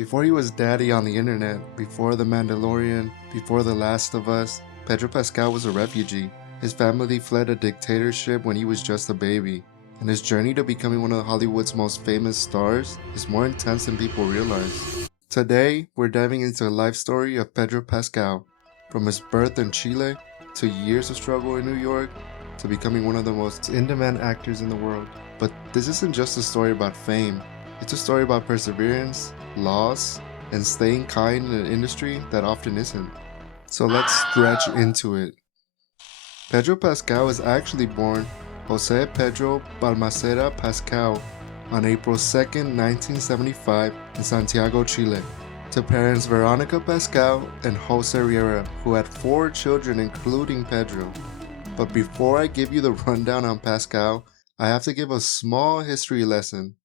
Before he was daddy on the internet, before The Mandalorian, before The Last of Us, Pedro Pascal was a refugee. His family fled a dictatorship when he was just a baby, and his journey to becoming one of Hollywood's most famous stars is more intense than people realize. Today, we're diving into the life story of Pedro Pascal, from his birth in Chile, to years of struggle in New York, to becoming one of the most in-demand actors in the world. But this isn't just a story about fame, it's a story about perseverance, loss, and staying kind in an industry that often isn't. So let's stretch into it. Pedro Pascal was actually born Jose Pedro Balmaceda Pascal on April 2nd, 1975 in Santiago, Chile, to parents Veronica Pascal and Jose Riera, who had 4 children including Pedro. But before I give you the rundown on Pascal, I have to give a small history lesson.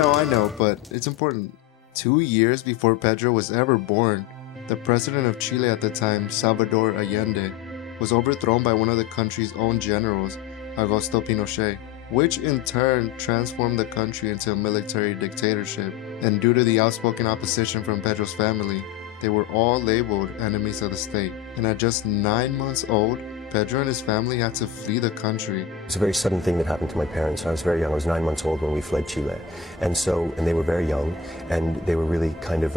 I know, but it's important. 2 years before Pedro was ever born, the president of Chile at the time, Salvador Allende, was overthrown by one of the country's own generals, Augusto Pinochet, which in turn transformed the country into a military dictatorship. And due to the outspoken opposition from Pedro's family, they were all labeled enemies of the state. And at just 9 months old, Pedro and his family had to flee the country. It's a very sudden thing that happened to my parents. I was very young. I was 9 months old when we fled Chile. And they were very young, and they were really kind of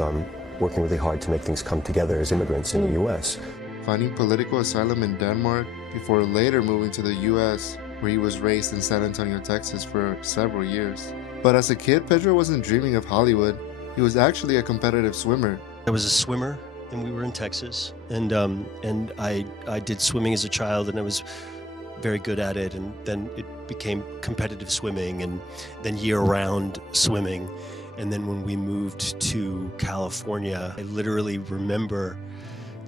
working really hard to make things come together as immigrants in the U.S. Finding political asylum in Denmark before later moving to the U.S., where he was raised in San Antonio, Texas for several years. But as a kid, Pedro wasn't dreaming of Hollywood. He was actually a competitive swimmer. I was a swimmer, and we were in Texas, and I did swimming as a child, and I was very good at it, and then it became competitive swimming, and then year-round swimming. And then when we moved to California, I literally remember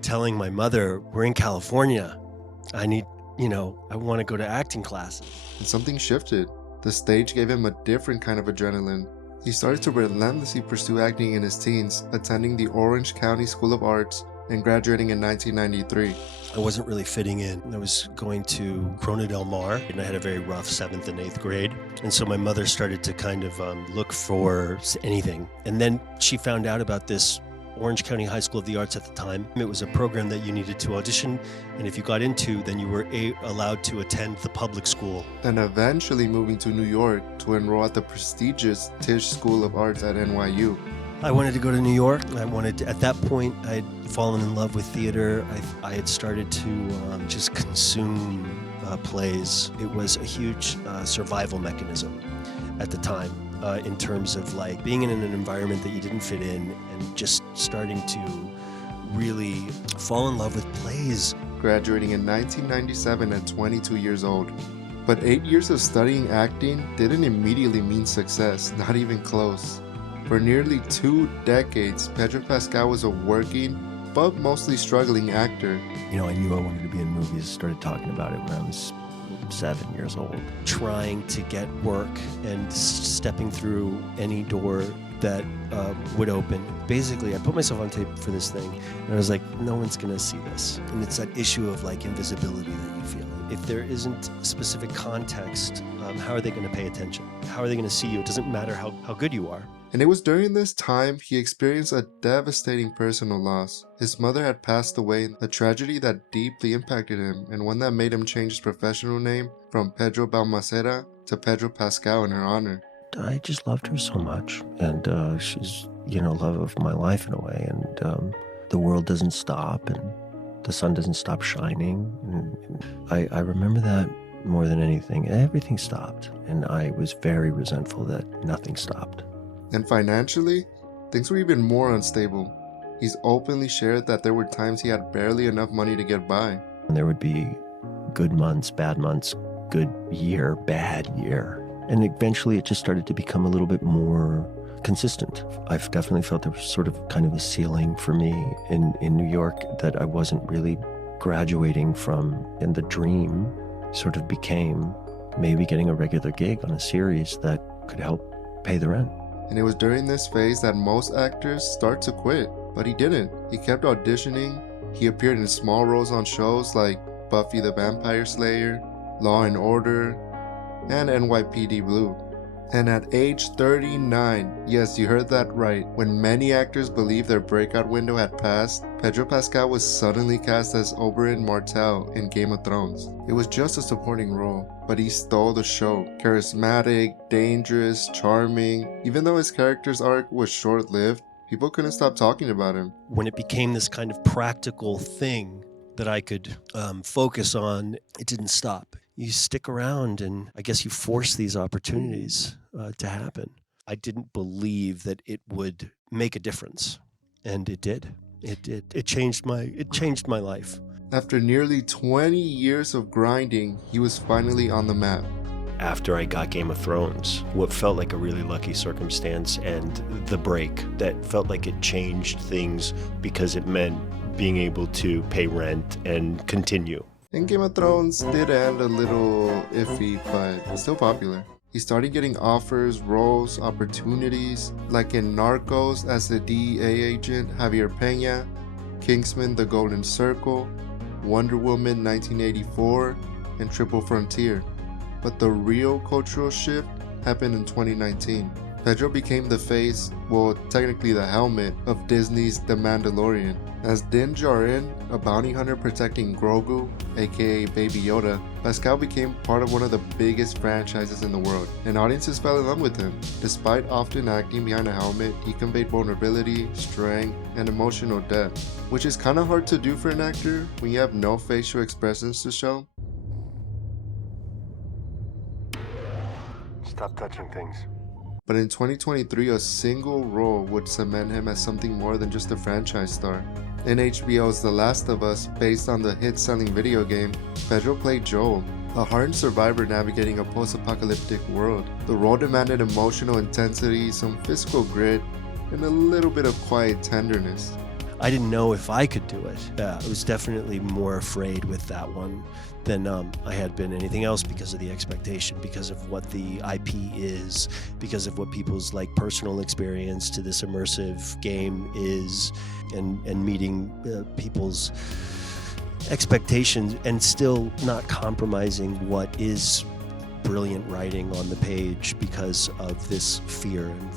telling my mother, we're in California, I want to go to acting classes. And something shifted. The stage gave him a different kind of adrenaline. He started to relentlessly pursue acting in his teens, attending the Orange County School of Arts and graduating in 1993. I wasn't really fitting in. I was going to Corona del Mar, and I had a very rough 7th and 8th grade. And so my mother started to kind of look for anything. And then she found out about this Orange County High School of the Arts at the time. It was a program that you needed to audition, and if you got into, then you were allowed to attend the public school. And eventually moving to New York to enroll at the prestigious Tisch School of Arts at NYU. I wanted to go to New York. At that point, I had fallen in love with theater. I had started to just consume plays. It was a huge survival mechanism at the time. In terms of like being in an environment that you didn't fit in and just starting to really fall in love with plays. Graduating in 1997 at 22 years old. But 8 years of studying acting didn't immediately mean success, not even close. For nearly 2 decades, Pedro Pascal was a working, but mostly struggling actor. I knew I wanted to be in movies, started talking about it when I was 7 years old, trying to get work and stepping through any door that would open. Basically, I put myself on tape for this thing, and I was like, no one's gonna see this. And it's that issue of like invisibility that you feel. If there isn't specific context, how are they gonna pay attention? How are they gonna see you? It doesn't matter how good you are. And it was during this time he experienced a devastating personal loss. His mother had passed away, a tragedy that deeply impacted him, and one that made him change his professional name from Pedro Balmaceda to Pedro Pascal in her honor. I just loved her so much, and she's, love of my life in a way, and the world doesn't stop, and the sun doesn't stop shining. And I remember that more than anything. Everything stopped, and I was very resentful that nothing stopped. And financially, things were even more unstable. He's openly shared that there were times he had barely enough money to get by. And there would be good months, good year, bad year. And eventually it just started to become a little bit more consistent. I've definitely felt there was sort of kind of a ceiling for me in New York that I wasn't really graduating from. And the dream sort of became maybe getting a regular gig on a series that could help pay the rent. And it was during this phase that most actors start to quit, but he didn't. He kept auditioning. He appeared in small roles on shows like Buffy the Vampire Slayer, Law and Order, and NYPD Blue. And at age 39, yes, you heard that right, when many actors believed their breakout window had passed, Pedro Pascal was suddenly cast as Oberyn Martell in Game of Thrones. It was just a supporting role, but he stole the show. Charismatic, dangerous, charming. Even though his character's arc was short-lived, people couldn't stop talking about him. When it became this kind of practical thing that I could focus on, it didn't stop. You stick around and I guess you force these opportunities to happen. I didn't believe that it would make a difference, and it did. It did. It changed my life. After nearly 20 years of grinding, he was finally on the map. After I got Game of Thrones, what felt like a really lucky circumstance and the break that felt like it changed things because it meant being able to pay rent and continue. And Game of Thrones did end a little iffy, but still popular. He started getting offers, roles, opportunities, like in Narcos as the DEA agent Javier Peña, Kingsman: The Golden Circle, Wonder Woman 1984, and Triple Frontier. But the real cultural shift happened in 2019. Pedro became the face, well, technically the helmet, of Disney's The Mandalorian. As Din Djarin, a bounty hunter protecting Grogu, aka Baby Yoda, Pascal became part of one of the biggest franchises in the world, and audiences fell in love with him. Despite often acting behind a helmet, he conveyed vulnerability, strength, and emotional depth, which is kinda hard to do for an actor when you have no facial expressions to show. Stop touching things. But in 2023, a single role would cement him as something more than just a franchise star. In HBO's The Last of Us, based on the hit-selling video game, Pedro played Joel, a hardened survivor navigating a post-apocalyptic world. The role demanded emotional intensity, some physical grit, and a little bit of quiet tenderness. I didn't know if I could do it. I was definitely more afraid with that one than I had been anything else because of the expectation, because of what the IP is, because of what people's like personal experience to this immersive game is, and meeting people's expectations and still not compromising what is brilliant writing on the page because of this fear and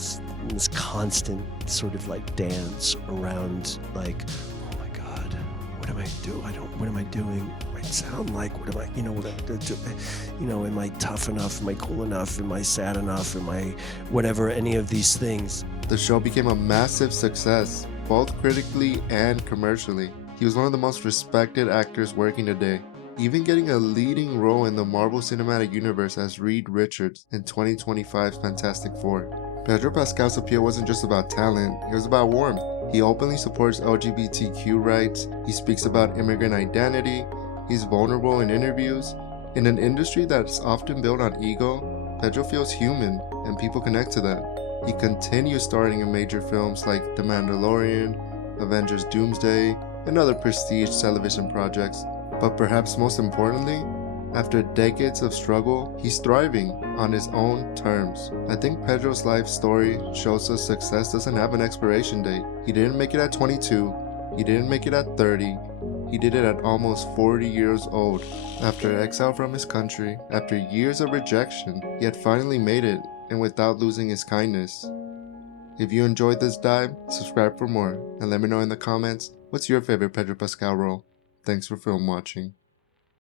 this constant sort of like dance around like, oh my God, what am I doing? What am I doing? What do I sound like? What am I, what am I do? Am I tough enough? Am I cool enough? Am I sad enough? Am I whatever, any of these things? The show became a massive success, both critically and commercially. He was one of the most respected actors working today, even getting a leading role in the Marvel Cinematic Universe as Reed Richards in 2025's Fantastic Four. Pedro Pascal's appeal wasn't just about talent, it was about warmth. He openly supports LGBTQ rights, he speaks about immigrant identity, he's vulnerable in interviews. In an industry that's often built on ego, Pedro feels human, and people connect to that. He continues starring in major films like The Mandalorian, Avengers Doomsday, and other prestige television projects. But perhaps most importantly, after decades of struggle, he's thriving on his own terms. I think Pedro's life story shows us success doesn't have an expiration date. He didn't make it at 22, he didn't make it at 30, he did it at almost 40 years old. After exile from his country, after years of rejection, he had finally made it, and without losing his kindness. If you enjoyed this dive, subscribe for more, and let me know in the comments what's your favorite Pedro Pascal role. Thanks for film watching.